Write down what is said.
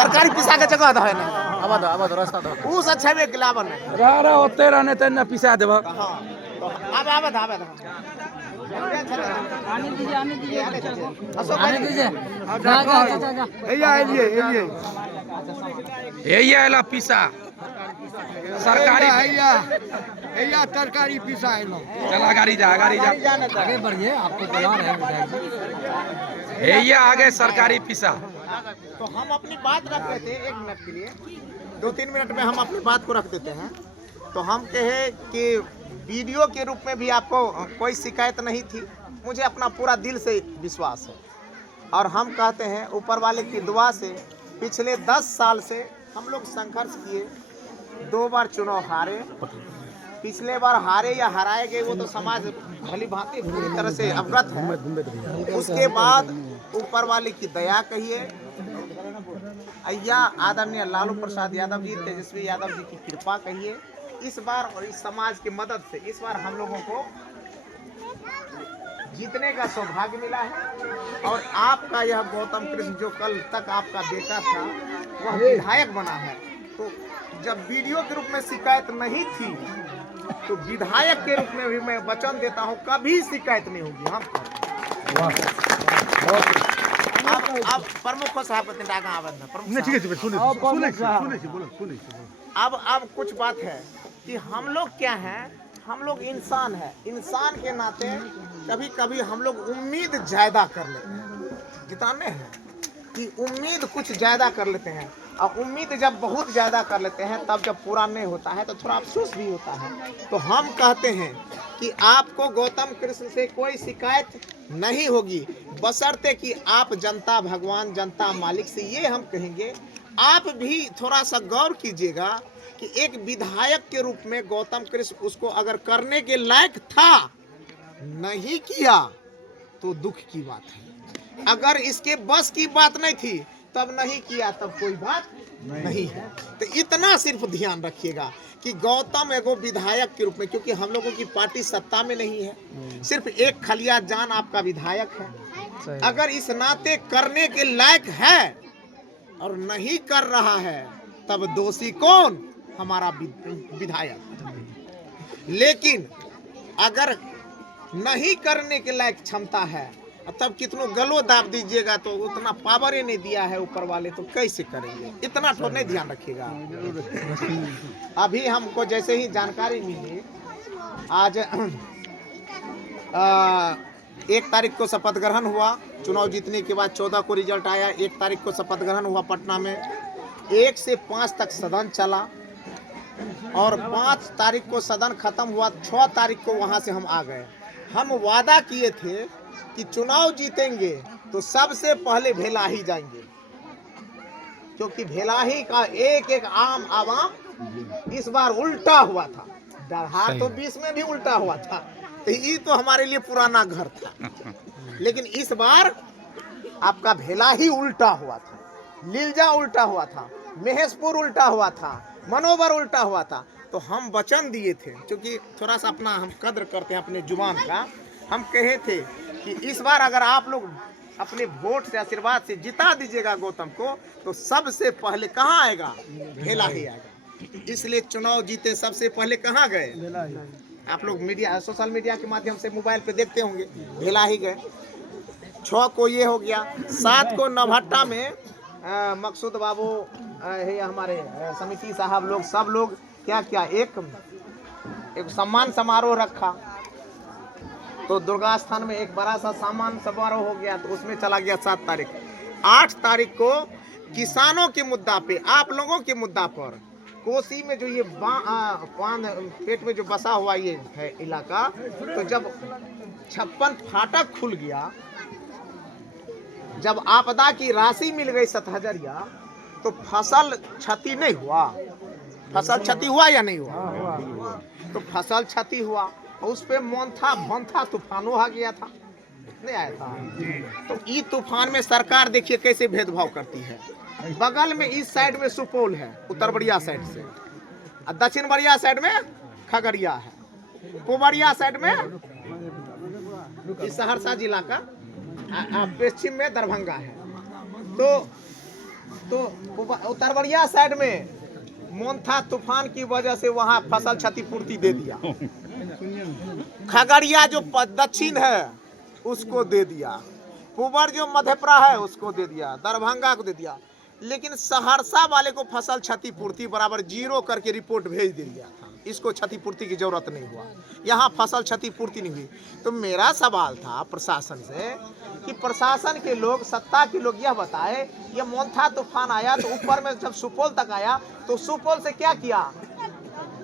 सरकारी पिसा के जगह दो है ना अब रास्ता दो उस अच्छा में गिलावन है रा होते रहने त न पिसा देब। हां तो अब आने दीजिए भैया एलिए एला पिसा सरकारी भैया तरकारी पिसा एलो। चला गाड़ी जा आगे बढ़िए, आपको बुला रहे हैं भैया आगे सरकारी पिसा। तो हम अपनी बात रख रहे थे 1 मिनट के लिए, 2-3 मिनट में हम अपनी बात को रख देते हैं। तो हम कहे कि वीडियो के रूप में भी आपको कोई शिकायत नहीं थी, मुझे अपना पूरा दिल से विश्वास है। और हम कहते हैं ऊपर वाले की दुआ से पिछले 10 साल से हम लोग संघर्ष किए, 2 बार चुनाव हारे। पिछले बार हारे या हराए गए वो तो समाज भली भांति पूरी तरह से अवगत है। उसके बाद ऊपर वाले की दया कहिए, अय्या आदरणीय लालू प्रसाद यादव जी, तेजस्वी यादव जी की कृपा कहिए। इस बार और इस समाज की मदद से इस बार हम लोगों को जीतने का सौभाग्य मिला है। और आपका यह गौतम कृष्ण जो कल तक आपका बेटा था वह विधायक बना है। तो जब वीडियो के रूप में शिकायत नहीं थी तो विधायक के रूप में भी मैं वचन देता हूं कभी शिकायत नहीं होगी। हम अब प्रमुख साहब अब कुछ बात है कि हम लोग क्या हैं, हम लोग इंसान हैं। इंसान के नाते कभी कभी हम लोग उम्मीद ज्यादा कर लेते हैं, जिताने हैं कि उम्मीद कुछ ज्यादा कर लेते हैं। और उम्मीद जब बहुत ज्यादा कर लेते हैं तब जब पूरा नहीं होता है तो थोड़ा अफसोस भी होता है। तो हम कहते हैं कि आपको गौतम कृष्ण से कोई शिकायत नहीं होगी, बशर्ते कि आप जनता भगवान जनता मालिक से ये हम कहेंगे आप भी थोड़ा सा गौर कीजिएगा कि एक विधायक के रूप में गौतम कृष्ण उसको अगर करने के लायक था, नहीं किया तो दुख की बात है। अगर इसके बस की बात नहीं थी तब नहीं किया तब कोई बात नहीं है। तो इतना सिर्फ ध्यान रखिएगा कि गौतम एगो विधायक के रूप में, क्योंकि हम लोगों की पार्टी सत्ता में नहीं है, सिर्फ एक खलिया जान आपका विधायक है। अगर इस नाते करने के लायक है और नहीं कर रहा है तब दोषी कौन? हमारा विधायक। लेकिन अगर नहीं करने के लायक क्षमता है तब कितनों गलो दाब दीजिएगा तो उतना पावर ही नहीं दिया है ऊपर वाले, तो कैसे करेंगे? इतना तो नहीं ध्यान रखिएगा। अभी हमको जैसे ही जानकारी मिली, आज 1 तारीख को शपथ ग्रहण हुआ, चुनाव जीतने के बाद 14 को रिजल्ट आया। 1 तारीख को शपथ ग्रहण हुआ पटना में, 1 से 5 तक सदन चला और 5 तारीख को सदन खत्म हुआ। 6 तारीख को वहां से हम आ गए। हम वादा किए थे कि चुनाव जीतेंगे तो सबसे पहले भेलाही जाएंगे, क्योंकि भेलाही का एक आम आवाम इस बार उल्टा हुआ था। दरहा तो 20 में भी उल्टा हुआ था, तो ये तो हमारे लिए पुराना घर था। लेकिन इस बार आपका भेलाही उल्टा हुआ था, लीलजा उल्टा हुआ था, महेशपुर उल्टा हुआ था, मनोबर उल्टा हुआ था। तो हम वचन दिए थे, क्योंकि थोड़ा सा अपना हम कद्र करते हैं अपने जुबान का। हम कहे थे कि इस बार अगर आप लोग अपने वोट से आशीर्वाद से जिता दीजिएगा गौतम को तो सबसे पहले कहाँ आएगा? भेलाही आएगा। इसलिए चुनाव जीते सबसे पहले कहाँ गए? आप लोग मीडिया सोशल मीडिया के माध्यम से मोबाइल पे देखते होंगे, भेलाही गए। 6 को ये हो गया। 7 को नवहट्टा में मकसूद बाबू हमारे समिति साहब लोग सब लोग क्या क्या एक सम्मान समारोह रखा। तो दुर्गा स्थान में एक बड़ा सा सम्मान समारोह हो गया, तो उसमें चला गया 7 तारीख। 8 तारीख को किसानों के मुद्दा पे, आप लोगों के मुद्दा पर, कोसी में जो ये बांध पेट में जो बसा हुआ ये है इलाका, तो जब 56 फाटक खुल गया, जब आपदा की राशि मिल गई 7,000, तो फसल क्षति नहीं हुआ? फसल क्षति हुआ या नहीं हुआ? तो फसल क्षति हुआ, उस पे मोन्था तूफानों आ गया था, नहीं आया था? तो इस तूफान में सरकार देखिए कैसे भेदभाव करती है। बगल में इस साइड में सुपौल है, उत्तर बड़िया साइड से, और दक्षिण बड़िया साइड में खगड़िया है, पूर्वरिया साइड में सहरसा जिला का, पश्चिम में दरभंगा है। तो तो उत्तरबड़िया साइड में मोन्था तूफान की वजह से वहां फसल क्षतिपूर्ति दे दिया। खगड़िया जो दक्षिण है उसको दे दिया, पुबर जो मधेपुरा है उसको दे दिया, दरभंगा को दे दिया, लेकिन सहरसा वाले को फसल क्षतिपूर्ति बराबर 0 करके रिपोर्ट भेज दिया था। इसको क्षतिपूर्ति की जरूरत नहीं हुआ, यहाँ फसल क्षतिपूर्ति नहीं हुई। तो मेरा सवाल था प्रशासन से कि प्रशासन के लोग, सत्ता के लोग यह बताए, ये मोन्था तूफान आया तो ऊपर में जब सुपौल तक आया तो सुपौल से क्या किया,